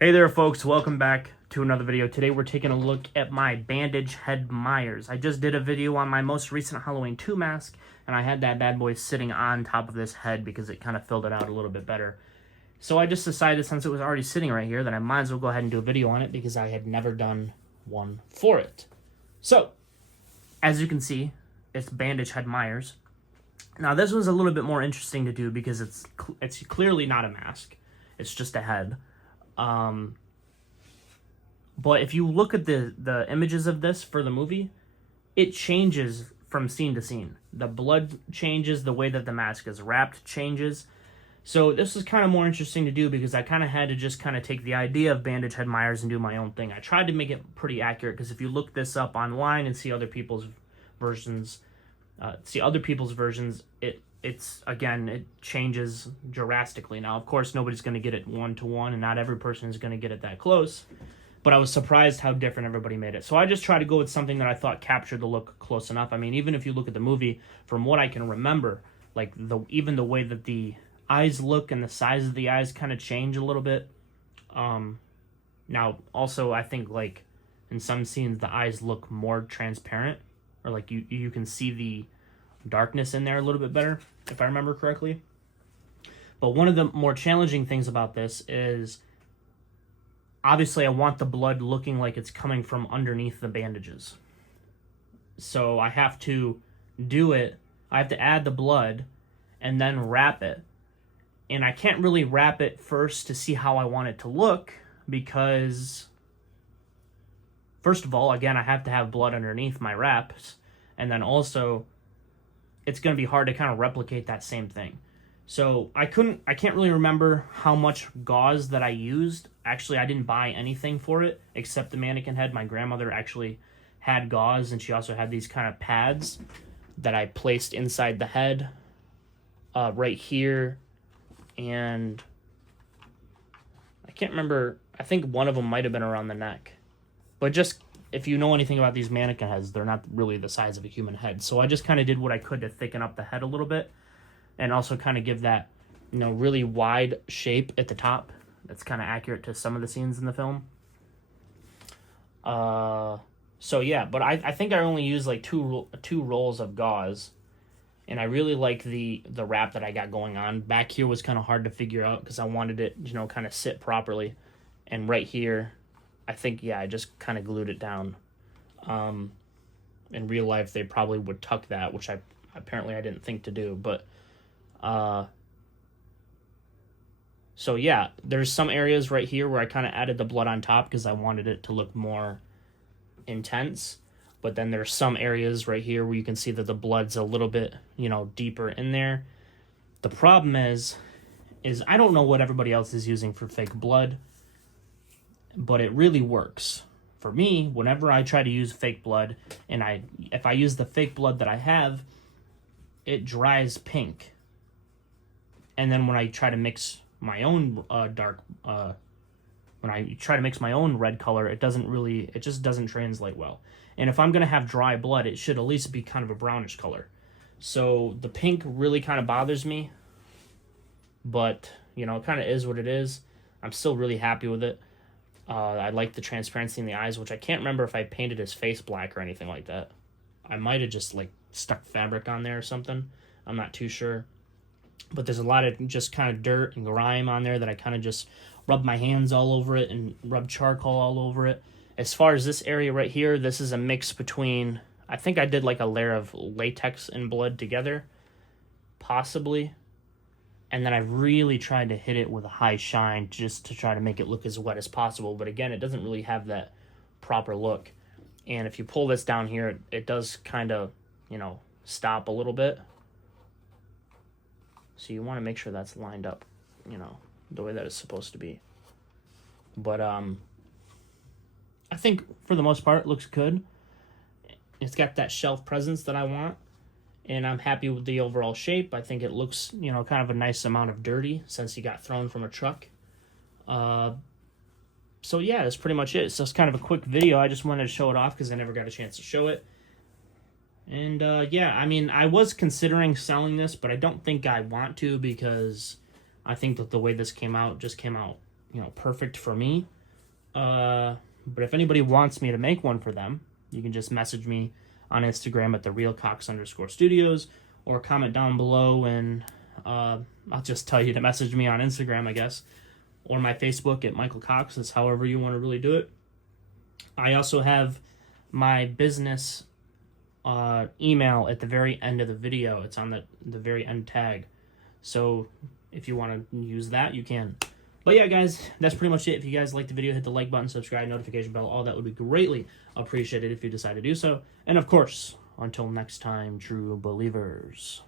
Hey there folks, welcome back to another video. Today we're taking a look at my Bandage head Myers. I just did a video on my most recent Halloween 2 mask, and I had that bad boy sitting on top of this head because it kind of filled it out a little bit better. So I just decided, since it was already sitting right here, that I might as well go ahead and do a video on it because I had never done one for it. So, as you can see, it's Bandage head Myers. Now this was a little bit more interesting to do because it's clearly not a mask. It's just a head. But if you look at the images of this for the movie, it changes from scene to scene. The blood changes, the way that the mask is wrapped changes. So this is kind of more interesting to do because I kind of had to just kind of take the idea of Bandage head Myers and do my own thing. I tried to make it pretty accurate because if you look this up online and see other people's versions, it changes drastically. Now, of course, nobody's going to get it one-to-one, and not every person is going to get it that close, but I was surprised how different everybody made it. So I just tried to go with something that I thought captured the look close enough. I mean, even if you look at the movie, from what I can remember, like even the way that the eyes look and the size of the eyes kind of change a little bit. Now, also, I think, like, in some scenes, the eyes look more transparent, or like you can see the darkness in there a little bit better, if I remember correctly. But one of the more challenging things about this is, obviously I want the blood looking like it's coming from underneath the bandages. So I have to add the blood and then wrap it. And I can't really wrap it first to see how I want it to look because, first of all, again, I have to have blood underneath my wraps, and then also it's going to be hard to kind of replicate that same thing. So I can't really remember how much gauze that I used. Actually, I didn't buy anything for it except the mannequin head. My grandmother actually had gauze, and she also had these kind of pads that I placed inside the head, right here, and I can't remember. I think one of them might have been around the neck. But just, if you know anything about these mannequin heads, they're not really the size of a human head. So I just kind of did what I could to thicken up the head a little bit and also kind of give that, really wide shape at the top. That's kind of accurate to some of the scenes in the film. So yeah, but I think I only used like two rolls of gauze, and I really like the wrap that I got going on. Back here was kind of hard to figure out because I wanted it, kind of sit properly. And right here, I think, yeah, I just kind of glued it down. In real life, they probably would tuck that, which I didn't think to do. But, so yeah, there's some areas right here where I kind of added the blood on top because I wanted it to look more intense. But then there's some areas right here where you can see that the blood's a little bit, deeper in there. The problem is I don't know what everybody else is using for fake blood, but it really works. For me, whenever I try to use fake blood, and if I use the fake blood that I have, it dries pink. And then when I try to mix my own my own red color, it just doesn't translate well. And if I'm going to have dry blood, it should at least be kind of a brownish color. So the pink really kind of bothers me, but, it kind of is what it is. I'm still really happy with it. I like the transparency in the eyes, which I can't remember if I painted his face black or anything like that. I might have just, stuck fabric on there or something. I'm not too sure. But there's a lot of just kind of dirt and grime on there that I kind of just rub my hands all over it and rub charcoal all over it. As far as this area right here, this is a mix between, I think I did like a layer of latex and blood together, possibly. And then I really tried to hit it with a high shine just to try to make it look as wet as possible. But again, it doesn't really have that proper look. And if you pull this down here, it does kind of, stop a little bit. So you want to make sure that's lined up, the way that it's supposed to be. But I think for the most part, it looks good. It's got that shelf presence that I want. And I'm happy with the overall shape. I think it looks, kind of a nice amount of dirty since he got thrown from a truck. So yeah, that's pretty much it. So it's kind of a quick video. I just wanted to show it off because I never got a chance to show it. And yeah, I mean, I was considering selling this, but I don't think I want to because I think that the way this came out just came out perfect for me. But if anybody wants me to make one for them, you can just message me on Instagram at @therealcox_studios, or comment down below, and I'll just tell you to message me on Instagram, I guess, or my Facebook at Michael Cox. That's however you want to really do it. I also have my business email at the very end of the video. It's on the very end tag. So if you want to use that, you can. But yeah, guys, that's pretty much it. If you guys liked the video, hit the like button, subscribe, notification bell. All that would be greatly appreciated if you decide to do so. And of course, until next time, true believers.